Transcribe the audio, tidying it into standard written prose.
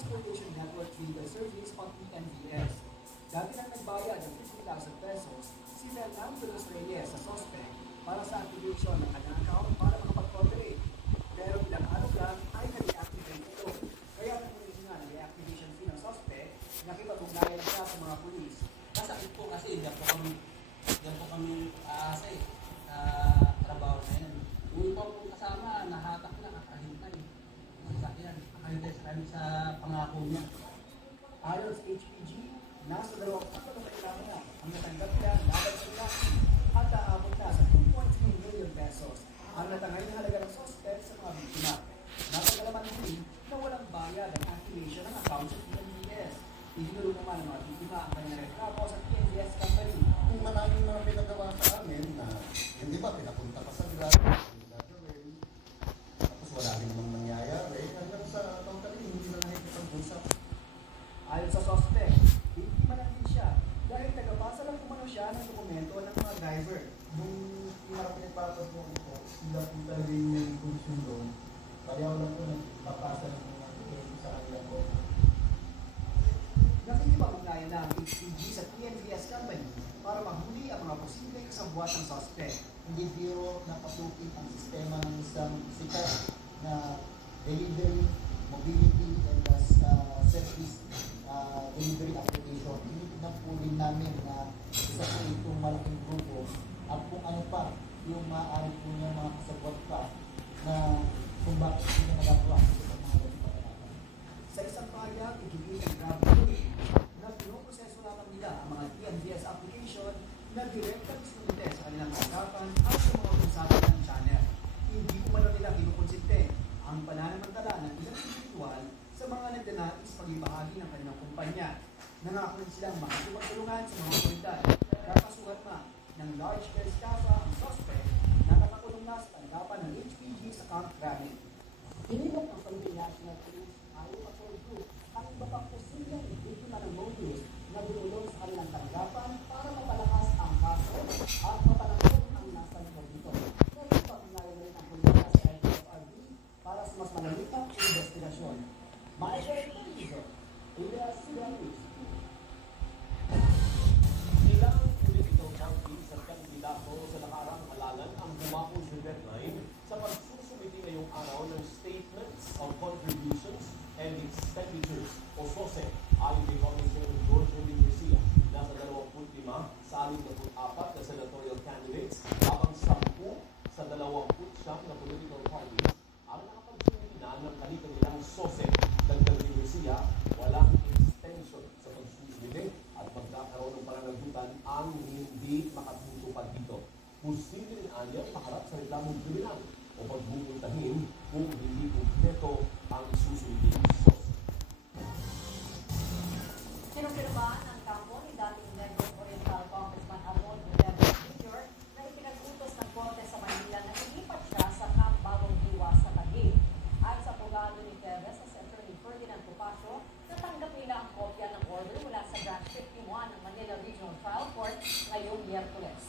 Transportation Network Legal Service o TNVS. Dati nang nagbayad ng 50,000 pesos si Fernando de los Reyes sa suspect para sa activation ng kanyang account para makapag-cooperate. Pero ilang araw lang ay nag-deactivate ito. Kaya namulis nga ng deactivation fee ng suspect, nakipag-ugnayan lang siya sa mga pulis. Masakit po kasi diyan po kami aasa trabaho na yan. Yung iba po kasama, nahatak na, kakahintay. Masakyan, kakahintay sa kami sa pangako niya. Ayon sa HPG, nasa 2 na kailangan na ang natanggap niya laban sa Iraqi at aabot na sa 2.3 million pesos ang natangay na halaga ng suspect sa mga biktima. Napagalaman din na walang bayad ang activation ng account sa TNVS. Iginulong naman ng mga biktima ang kanyang reklamo sa TNVS company. Kung maraming mga pinagawa sa amin na hindi ba pinapunta pa sa grado, tapos wala rin namang nangyayari hanggang sa totally hindi na nakikipag-usap. Ayon sa suspect, biktima lang din siya dahil tagapasa lang kumano siya ng dokumento ng mga driver. Nung pinapapasok mo ito, sila po talaga yung konsundo, pareho lang po nagpapasa ng mga dokumento sa kanila po. Nakikipag-ugnayan na ang HPG sa TNVS company para mahuli ang mga posibleng kasangbuhat ng suspect. Hindi biro na pasukin ang sistema ng isang sikat na delivery, mobility, and service delivery application. Tinitignan po rin namin na isa po itong malaking grupo at kung ano pa yung maaari po niya mga kasabot pa na kung bakit hindi na magagawa sa mga ganito. Sa isang payag, igigit ang Grab Delivery na pinoproseso lamang nila ang mga TNVS application na direktang isunite sa kanilang tanggapan at sa mga usapan ng channel. Hindi umano nila kinukonsinte ang pananamantala ng ilang individual sa mga nagdanais pag-ibahagi ng kanilang kumpanya. Nangako rin silang makikipagtulungan sa mga otoridad. Kakasuhan ma ng large-scale estafa ang suspect na nakakulong na sa tanggapan ng HPG sa Camp Granite. Inilok ng Philippine National Police ay patrol group ang iba pang posibleng biktima ng modules na dumulong sa kanilang tanggapan para mapalakas ang kaso at mapalangkot ang nasa ng dito. Kaya ipag-ugnayan rin ang pulisya sa LTFRB para sa mas malalitang investigasyon. Maayos ito dito. Elias Sigamis. Ilang political parties at kandidato sa nakarang halalan ang humapon sa deadline sa pagsusumiti ngayong araw ng Statements of Contributions and Expenditures o SOSE ayon kay Commissioner George Garcia. Nasa 25 sa 64 na senatorial candidates habang 10 sa 29 na political parties ang nakapagsumiti na ng kanilang SOSE. Dagdag ni Garcia, walang extension sa pagsusumiti at magkakaroon ng pananagutan ang hindi makatutupad dito. Posible rin anya makarap sa reklamong kriminal o pagbupuntahin kung hindi kumpleto ang isusumiti ng SOSE. Kinupirmahan ang kampo ni dating Negros Oriental Congressman Amon Gutierrez Jr. na ipinag-utos ng Korte sa Manila na ilipat siya sa Camp Bagong Diwa sa Taguig. At sa abogado ni Perez sa Attorney Ferdinand Topacio, natanggap nila ang kopya ng order mula sa Branch 51 ng Manila Regional Trial Court ngayong Miyerkules.